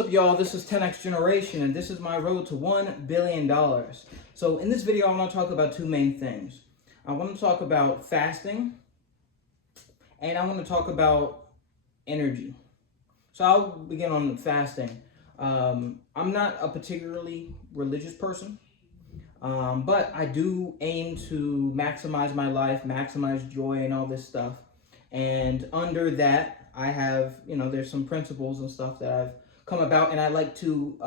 What's up, y'all? This is 10X Generation, and this is my road to $1 billion. So in this video, I want to talk about two main things. I want to talk about fasting, and I want to talk about energy. So I'll begin on fasting. I'm not a particularly religious person, but I do aim to maximize my life, maximize joy, and all this stuff. And under that, I have, there's some principles and stuff that I've come about, and I like to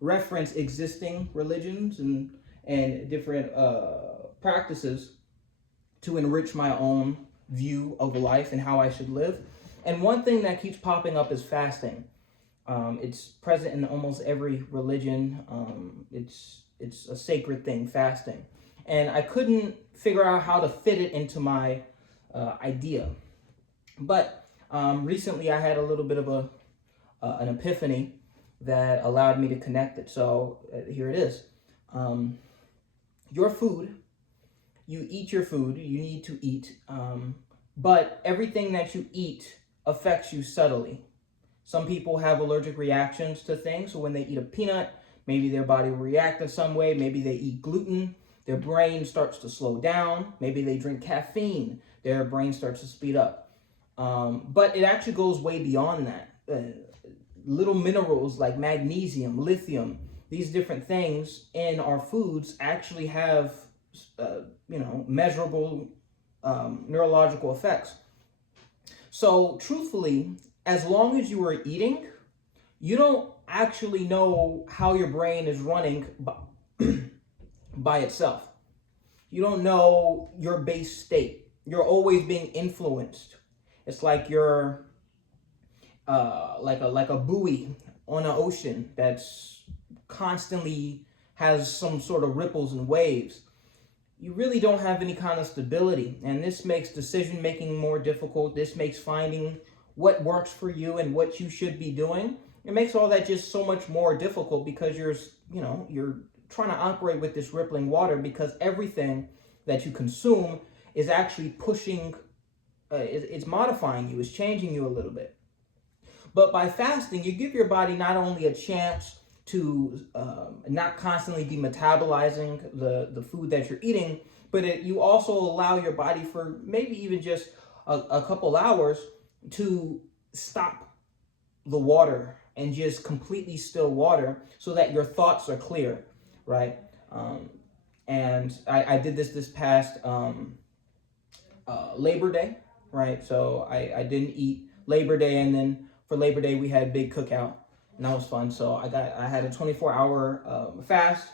reference existing religions and different practices to enrich my own view of life and how I should live. And one thing that keeps popping up is fasting. It's present in almost every religion. It's a sacred thing, fasting. And I couldn't figure out how to fit it into my idea. But recently I had a little bit of an epiphany that allowed me to connect it. So here it is. Your food, you eat your food, you need to eat, but everything that you eat affects you subtly. Some people have allergic reactions to things, so when they eat a peanut, maybe their body will react in some way. Maybe they eat gluten, their brain starts to slow down. Maybe they drink caffeine, their brain starts to speed up. But it actually goes way beyond that. Little minerals like magnesium, lithium, these different things in our foods actually have, measurable neurological effects. So truthfully, as long as you are eating, you don't actually know how your brain is running by itself. You don't know your base state. You're always being influenced. It's like you're like a buoy on an ocean that's constantly has some sort of ripples and waves. You really don't have any kind of stability, and this makes decision making more difficult. This makes finding what works for you and what you should be doing. It makes all that just so much more difficult because you're trying to operate with this rippling water, because everything that you consume is actually pushing, it's modifying you, it's changing you a little bit. But by fasting, you give your body not only a chance to not constantly be metabolizing the food that you're eating, but you also allow your body for maybe even just a couple hours to stop the water and just completely still water so that your thoughts are clear, right? And I did this past Labor Day, right? So I didn't eat Labor Day, and then for Labor Day we had a big cookout, and that was fun. So I had a 24-hour fast,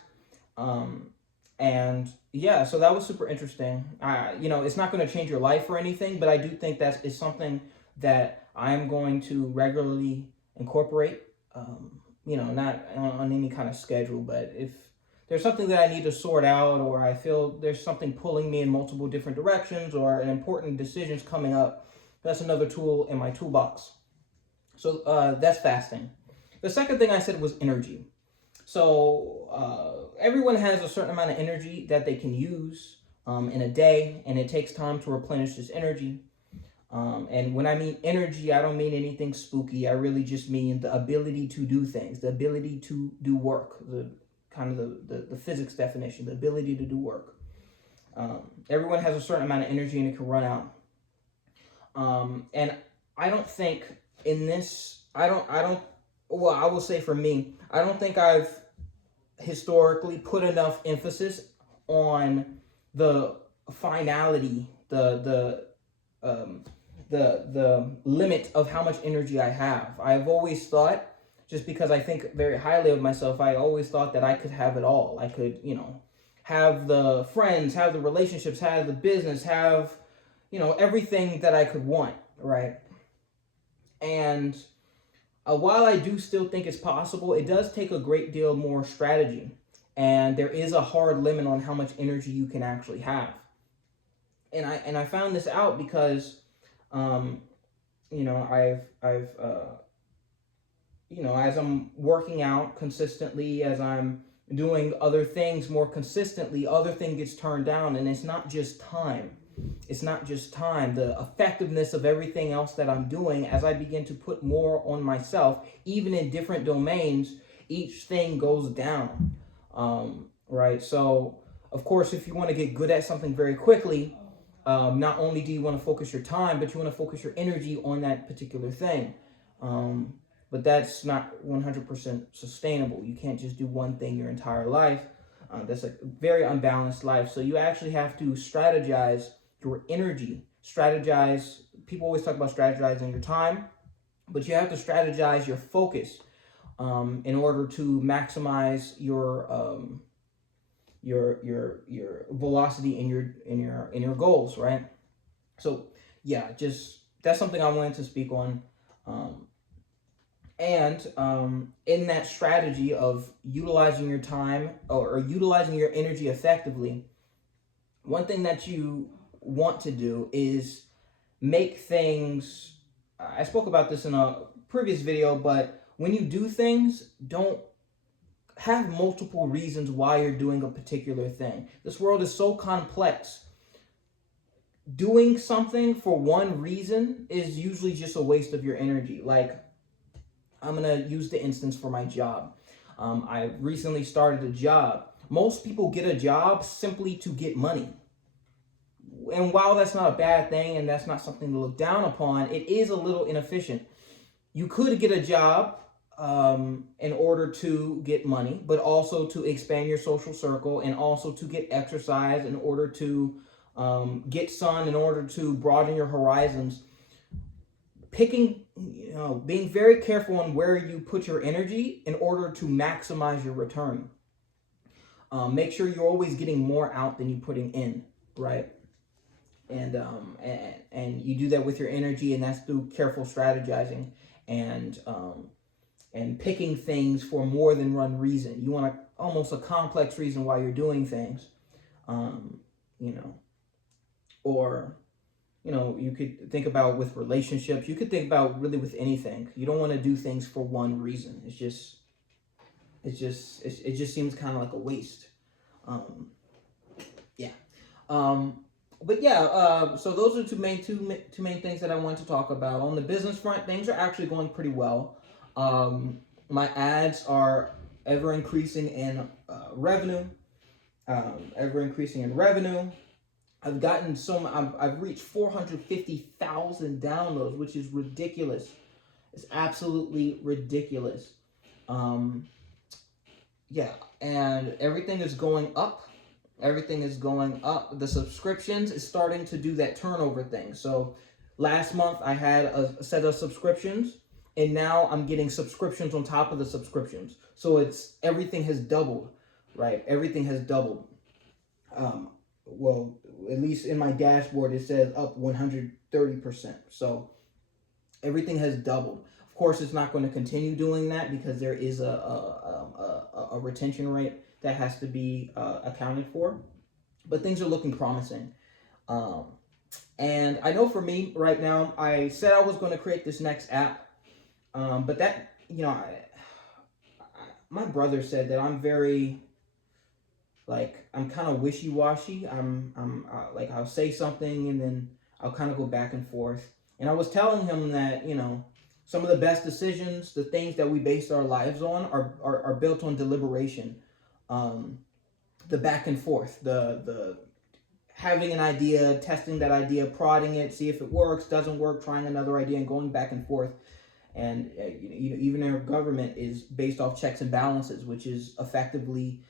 and yeah, so that was super interesting. It's not going to change your life or anything, but I do think that is something that I'm going to regularly incorporate. Not on any kind of schedule, but if there's something that I need to sort out, or I feel there's something pulling me in multiple different directions, or an important decision's coming up, that's another tool in my toolbox. So that's fasting. The second thing I said was energy. So everyone has a certain amount of energy that they can use in a day, and it takes time to replenish this energy. And when I mean energy, I don't mean anything spooky. I really just mean the ability to do things, the ability to do work, the physics definition, the ability to do work. Everyone has a certain amount of energy, and it can run out. And I don't think in this, I will say for me, I don't think I've historically put enough emphasis on the finality, the limit of how much energy I have. I've always thought, just because I think very highly of myself, I always thought that I could have it all. I could, have the friends, have the relationships, have the business, have, everything that I could want, right? And while I do still think it's possible, it does take a great deal more strategy. And there is a hard limit on how much energy you can actually have. And I found this out because, as I'm working out consistently, as I'm doing other things more consistently, other thing gets turned down, and it's not just time. It's not just time. The effectiveness of everything else that I'm doing, as I begin to put more on myself, even in different domains, each thing goes down. Right? So, of course, if you want to get good at something very quickly, not only do you want to focus your time, but you want to focus your energy on that particular thing. But that's not 100% sustainable. You can't just do one thing your entire life. That's a very unbalanced life. So you actually have to strategize your energy. Strategize. People always talk about strategizing your time, but you have to strategize your focus in order to maximize your velocity in your goals, right? So yeah, just that's something I wanted to speak on. In that strategy of utilizing your time or utilizing your energy effectively, one thing that you want to do is make things. I spoke about this in a previous video, but when you do things, don't have multiple reasons why you're doing a particular thing. This world is so complex. Doing something for one reason is usually just a waste of your energy. Like, I'm going to use the instance for my job. I recently started a job. Most people get a job simply to get money. And while that's not a bad thing and that's not something to look down upon, it is a little inefficient. You could get a job in order to get money, but also to expand your social circle and also to get exercise in order to get sun, in order to broaden your horizons. Being very careful on where you put your energy in order to maximize your return. Make sure you're always getting more out than you're putting in, right? And you do that with your energy, and that's through careful strategizing and picking things for more than one reason. You want almost a complex reason why you're doing things, or you could think about with relationships. You could think about really with anything. You don't want to do things for one reason. It just seems kind of like a waste. But yeah, so those are two main things that I want to talk about. On the business front, things are actually going pretty well. My ads are ever increasing in revenue. I've gotten I've reached 450,000 downloads, which is ridiculous. It's absolutely ridiculous. Yeah, and everything is going up. Everything is going up. The subscriptions is starting to do that turnover thing. So last month I had a set of subscriptions, and now I'm getting subscriptions on top of the subscriptions. So everything has doubled, right? Everything has doubled. Well, at least in my dashboard, it says up 130%. So everything has doubled. Of course, it's not going to continue doing that because there is a retention rate that has to be accounted for. But things are looking promising. And I know for me right now, I said I was going to create this next app. But that, my brother said that I'm very... I'm kind of wishy-washy. I'll say something and then I'll kind of go back and forth. And I was telling him that, some of the best decisions, the things that we base our lives on are built on deliberation. The back and forth, the having an idea, testing that idea, prodding it, see if it works, doesn't work, trying another idea and going back and forth. And even our government is based off checks and balances, which is effectively...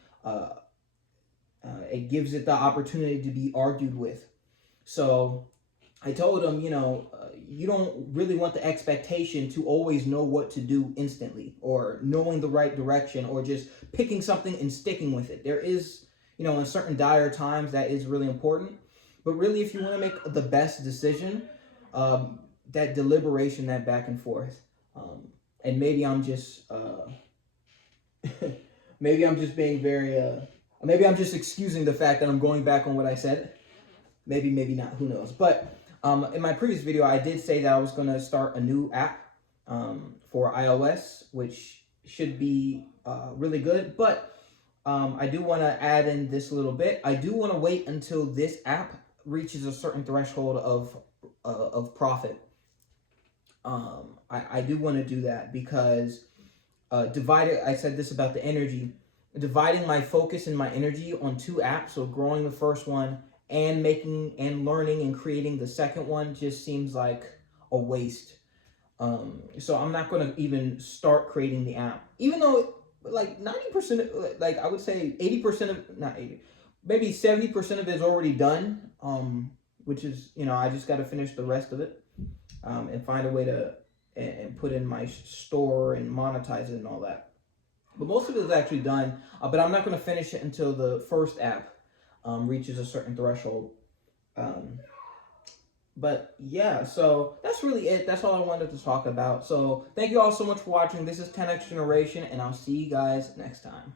it gives it the opportunity to be argued with. So I told him, you don't really want the expectation to always know what to do instantly, or knowing the right direction, or just picking something and sticking with it. There is, in certain dire times, that is really important. But really, if you want to make the best decision, that deliberation, that back and forth. And maybe I'm just, maybe I'm just being very... maybe I'm just excusing the fact that I'm going back on what I said. Maybe not. Who knows? But in my previous video, I did say that I was going to start a new app for iOS, which should be really good. But I do want to add in this little bit. I do want to wait until this app reaches a certain threshold of profit, I do want to do that because I said this about the energy, dividing my focus and my energy on 2 apps, so growing the first one and making and learning and creating the second one just seems like a waste. So I'm not going to even start creating the app, even though like 90%, like I would say 80% of, not 80, maybe 70% of it is already done. Which is, I just got to finish the rest of it, and find a way to, and put in my store and monetize it and all that. But most of it is actually done, but I'm not going to finish it until the first app reaches a certain threshold. But yeah, so that's really it. That's all I wanted to talk about. So thank you all so much for watching. This is 10X Generation, and I'll see you guys next time.